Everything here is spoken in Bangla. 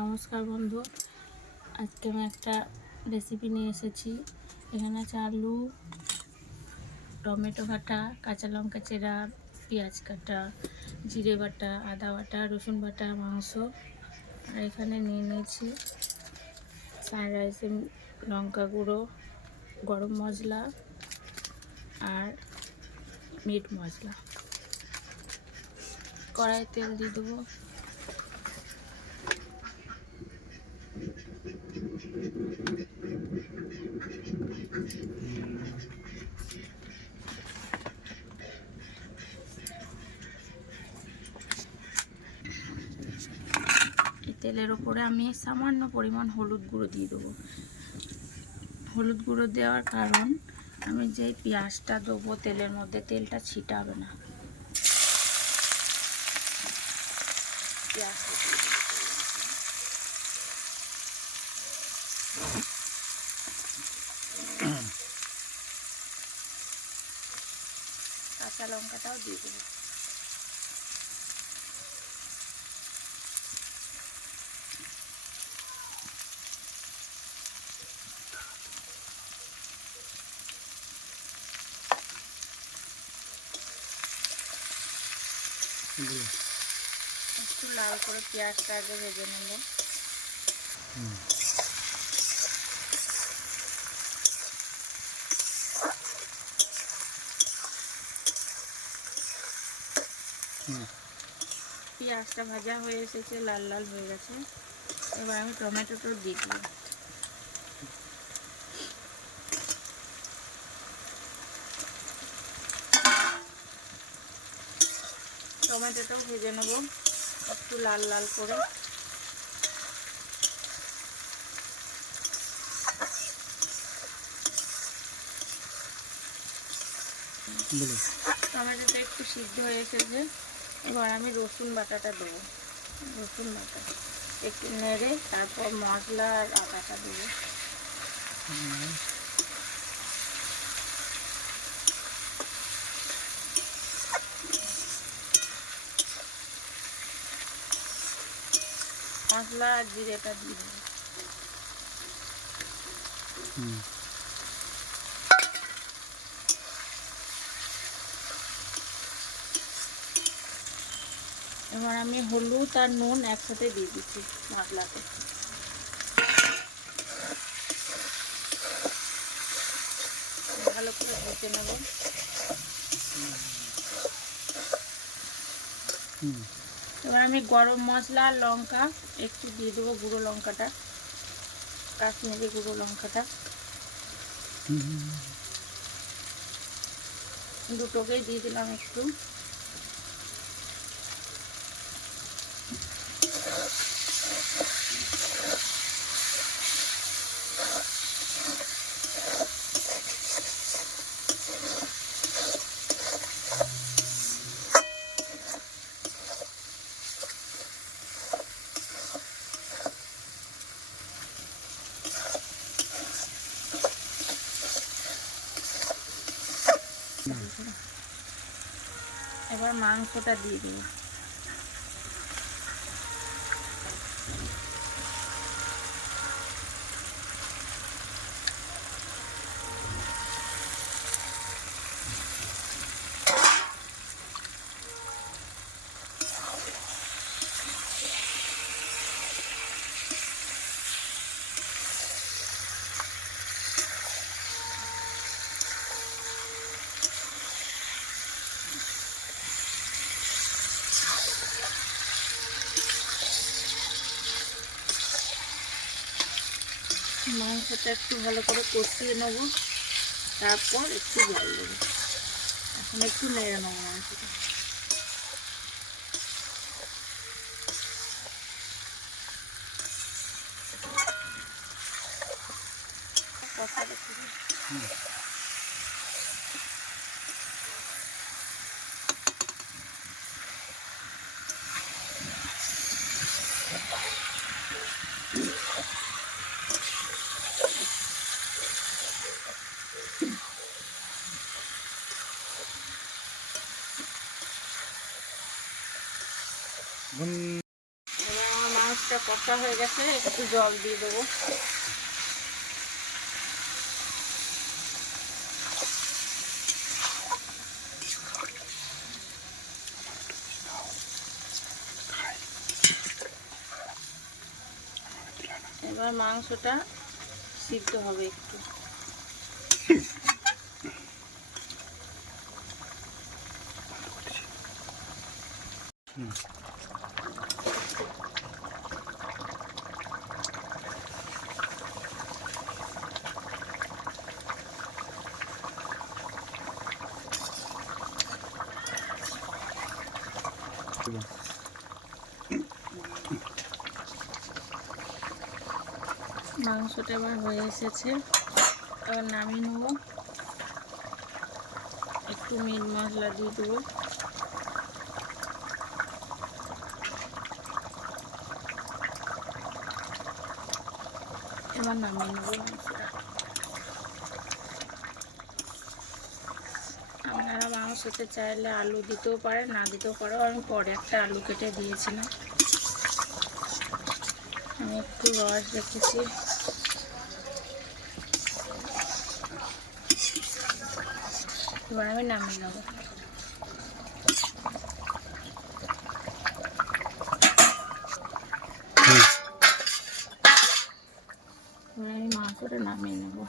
নমস্কার বন্ধু, আজকে আমি একটা রেসিপি নিয়ে এসেছি। এখানে আছে আলু, টমেটো বাটা, কাঁচা লঙ্কা চেরা, পেঁয়াজ কাটা, জিরে বাটা, আদা বাটা, রসুন বাটা, মাংস। আর এখানে নিয়ে নিয়েছি ফ্রাইড রাইসের লঙ্কা গুঁড়ো, গরম মশলা আর মিট মশলা। কড়াই তেল দিয়ে দেবো। তেলের ওপরে আমি সামান্য পরিমাণ হলুদ গুঁড়ো দিয়ে দেবো। হলুদ গুঁড়ো দেওয়ার কারণ, আমি যেই পেঁয়াজটা দেবো তেলের মধ্যে, তেলটা ছিটাবে না। পেঁয়াজটা দিয়ে দেবো। কাঁচা লঙ্কাটাও দিয়ে দেবো। একটু লাল করে পেঁয়াজটা আগে ভেজে নেব। পেঁয়াজটা ভাজা হয়ে এসেছে, লাল লাল হয়ে গেছে। এবার আমি টমেটোটা দিয়ে দিই। টমেটোটাও ভেজে নেব একটু লাল লাল করে। টমেটোটা একটু সিদ্ধ হয়ে এসেছে। এবার আমি রসুন বাটাটা দেবো। রসুন বাটা একটু নেড়ে তারপর মশলা আর আদাটা দেবো। মশলা আর জিরেটা দিয়ে দেবো। এবার আমি হলুদ আর নুন একসাথে দিয়ে দিচ্ছি মশলাতে। ভালো করে ভেজে নেব। এবার আমি গরম মশলা আর লঙ্কা একটু দিয়ে দেবো, গুঁড়ো লঙ্কাটা, কাশ্মীরি গুঁড়ো লঙ্কাটা। দুটোকেই দিয়ে দিলাম একটু। এবার মাংসটা দিয়ে দেব। মাংসটা একটু ভালো করে কষিয়ে নেব, তারপর একটু জল দেবো। এখন একটু নেড়ে নেবো মাংসটা। কষাটা এবার আমার মাংসটা কষা হয়ে গেছে, একটু জল দিয়ে দেবো। এবার মাংসটা সিদ্ধ হবে একটু। মাংসটা এবার হয়ে এসেছে, এবার নামিয়ে নেবো। একটু মিট মশলা দিয়ে দেবো। এবার নামিয়ে নেবো মাংসটা। আপনারা মাংসতে চাইলে আলু দিতেও পারে, না দিতেও পারো। আমি পরে একটা আলু কেটে দিয়েছিলাম, আমি একটু রস রেখেছি। এবার আমি নামিয়ে নেবো। এবার আমি মাংসটা নামিয়ে নেবো।